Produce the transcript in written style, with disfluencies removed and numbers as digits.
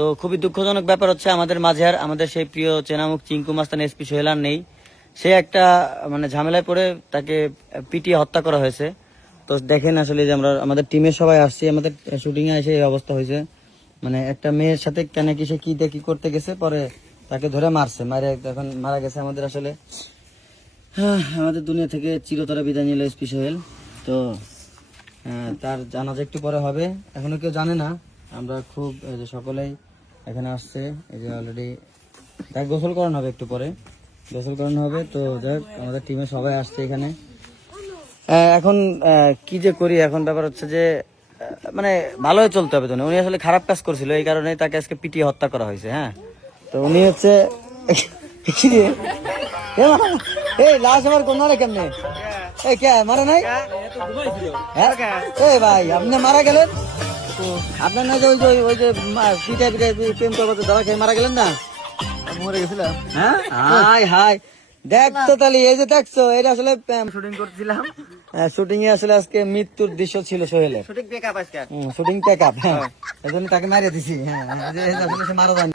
তো খুবই দুঃখজনক ব্যাপার হচ্ছে আমাদের মাঝে আর আমাদের সেই প্রিয় চেনামুখ চিঙ্কু মাস্তান এসপি সোহেল আর নেই। সে একটা মানে ঝামেলায় পড়ে তাকে পিটিয়ে হত্যা করা হয়েছে। তো দেখেন আসলে যে আমরা আমাদের টিমের সবাই আসছি, আমাদের শুটিং এ এসে এই অবস্থা হয়েছে। মানে একটা মেয়ের সাথে কেন কি সে কি দেখি করতে গেছে, পরে তাকে ধরে মারছে, মারে এখন মারা গেছে। আমাদের আসলে আমাদের দুনিয়া থেকে চিরতরে বিদায় নিল এসপি সোহেল। তো তার জানাজা একটু পরে হবে, এখনো কেউ জানে না। আমরা খুব এই যে সকলেই এখানে আসছে, এই যে অলরেডি তাকে গোসল করানো হবে, একটু পরে গোসল করানো হবে। তো যাই হোক, আমাদের টিমে সবাই আসছে এখানে। এখন কি যে করি, এখন ব্যাপার হচ্ছে যে মানে ভালোই চলতে হবে। তো উনি আসলে খারাপ কাজ করছিল, এই কারণে তাকে আজকে পিটিয়ে হত্যা করা হয়েছে। হ্যাঁ, তো উনি হচ্ছে কি রে? এই লাশ আবার কোন মারে কেমনে? এই কে মারা নাই? হ্যাঁ? এই ভাই আপনি মারা গেলেন, আপনার না যে ওই যে পিঠায় পিঠায় প্রেম করবো ধরা খেয়ে মারা গেলেন না? মরে গেছিল। হ্যাঁ, হাই হাই, দেখছো তাহলে, এই যে দেখছো, এটা আসলে শুটিং করছিলাম। শুটিং এ আসলে আজকে মৃত্যুর দৃশ্য ছিল সোহেলের। শুটিং প্যাক আপ, হ্যাঁ, এই জন্য তাকে মারিয়ে দিছি। হ্যাঁ, আসলে সে মারা যায়নি।